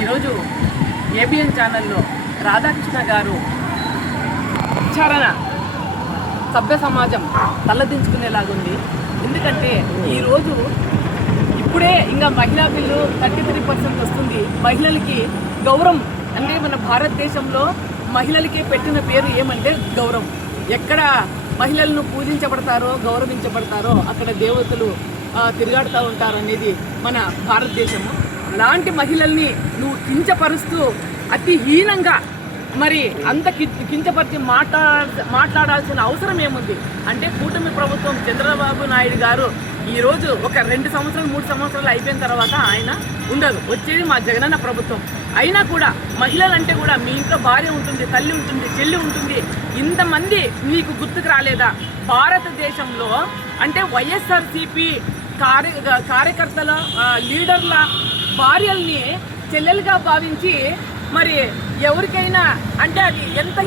ఈరోజు ఏబిఎన్ ఛానల్లో రాధాకృష్ణ గారు ఉచ్చారణ సభ్య సమాజం తలదించుకునేలాగుంది. ఎందుకంటే ఈరోజు ఇప్పుడే ఇంకా మహిళా బిల్లు 33% వస్తుంది. మహిళలకి గౌరవం అంటే మన భారతదేశంలో మహిళలకే పెట్టిన పేరు ఏమంటే గౌరవం. ఎక్కడ మహిళలను పూజించబడతారో గౌరవించబడతారో అక్కడ దేవతలు తిరుగాడుతూ ఉంటారు అనేది మన భారతదేశము. అలాంటి మహిళల్ని నువ్వు కించపరుస్తూ అతి హీనంగా మరి అంత కించపరిచి మాట్లాడాల్సిన అవసరం ఏముంది అంటే కూటమి ప్రభుత్వం చంద్రబాబు నాయుడు గారు ఈరోజు ఒక 2 సంవత్సరాలు 3 సంవత్సరాలు అయిపోయిన తర్వాత ఆయన ఉండదు, వచ్చేది మా జగనన్న ప్రభుత్వం. అయినా కూడా మహిళలంటే కూడా మీ ఇంట్లో భార్య ఉంటుంది, తల్లి ఉంటుంది, చెల్లి ఉంటుంది, ఇంతమంది నీకు గుర్తుకు రాలేదా? భారతదేశంలో అంటే వైఎస్ఆర్సీపీ కార్యకర్తల లీడర్ల భార్యల్ని చెల్లెలుగా భావించి మరి ఎవరికైనా అంటే అది ఎంత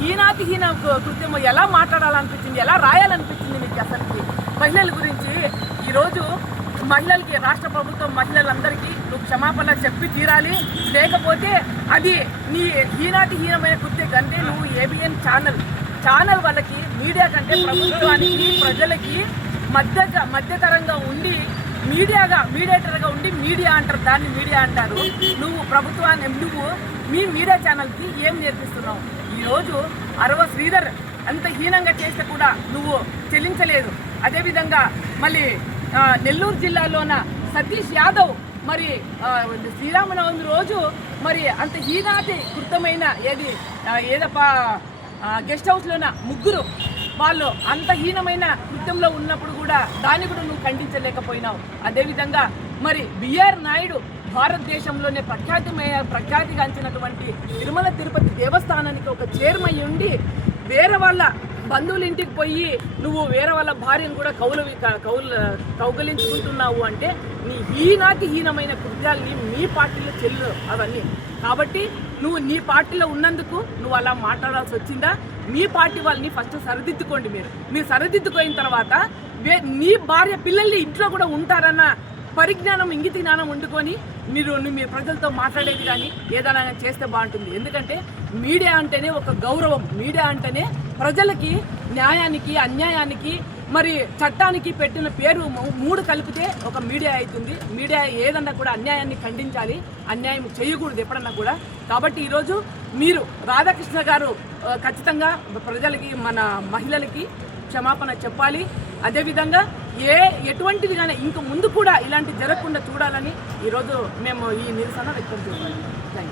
హీనాతిహీన కృత్యమో ఎలా మాట్లాడాలనిపించింది, ఎలా రాయాలనిపించింది మీకు అసలుకి మహిళల గురించి? ఈరోజు మహిళలకి రాష్ట్ర ప్రభుత్వం మహిళలందరికీ నువ్వు క్షమాపణ చెప్పి తీరాలి, లేకపోతే అది నీ హీనాతిహీనమైన కృత్యం కంటే నువ్వు ఏబిఎన్ ఛానల్ వాళ్ళకి మీడియా కంటే ప్రభుత్వానికి ప్రజలకి మధ్యతరంగా ఉండి మీడియేటర్గా ఉండి మీడియా అంటారు, దాన్ని మీడియా అంటారు. నువ్వు ప్రభుత్వాన్ని మీ మీడియా ఛానల్కి ఏం నేర్పిస్తున్నావు? ఈరోజు అరవ శ్రీధర్ అంత హీనంగా చేస్తే కూడా నువ్వు చెల్లించలేదు. అదేవిధంగా మళ్ళీ నెల్లూరు జిల్లాలోన సతీష్ యాదవ్ మరి శ్రీరామనవమి రోజు మరి అంత హీనాతి కృతమైన ఏదప్పా గెస్ట్ హౌస్లోన ముగ్గురు వాళ్ళు అంత హీనమైన కృత్యంలో ఉన్నప్పుడు కూడా దాన్ని కూడా నువ్వు ఖండించలేకపోయినావు. అదేవిధంగా మరి బిఆర్ నాయుడు భారతదేశంలోనే ప్రఖ్యాతిగాంచినటువంటి తిరుమల తిరుపతి దేవస్థానానికి ఒక చైర్మన్ ఉండి వేరే వాళ్ళ బంధువుల ఇంటికి పోయి నువ్వు వేరే వాళ్ళ భార్యను కూడా కౌగలించుకుంటున్నావు అంటే నీ హీనమైన కృత్యాలని మీ పార్టీలో చెల్లు అవన్నీ. కాబట్టి నువ్వు నీ పార్టీలో ఉన్నందుకు నువ్వు అలా మాట్లాడాల్సి వచ్చిందా? మీ పార్టీ వాళ్ళని ఫస్ట్ సరిదిద్దుకోండి. మీరు సరిదిద్దుకోయిన తర్వాత నీ భార్య పిల్లల్ని ఇంట్లో కూడా ఉంటారన్న పరిజ్ఞానం ఇంగిత జ్ఞానం వండుకొని మీరు మీ ప్రజలతో మాట్లాడేది కానీ ఏదైనా చేస్తే బాగుంటుంది. ఎందుకంటే మీడియా అంటేనే ఒక గౌరవం. మీడియా అంటేనే ప్రజలకి న్యాయానికి అన్యాయానికి మరి చట్టానికి పెట్టిన పేరు 3 కలిపితే ఒక మీడియా అవుతుంది. మీడియా ఏదన్నా కూడా అన్యాయాన్ని ఖండించాలి, అన్యాయం చేయకూడదు ఎప్పుడన్నా కూడా. కాబట్టి ఈరోజు మీరు రాధాకృష్ణ గారు ఖచ్చితంగా ప్రజలకి మన మహిళలకి క్షమాపణ చెప్పాలి. అదేవిధంగా ఎటువంటిది కానీ ఇంక ముందు కూడా ఇలాంటి జరగకుండా చూడాలని ఈరోజు మేము ఈ నిరసన వ్యక్తం చేయాలి. Thank you.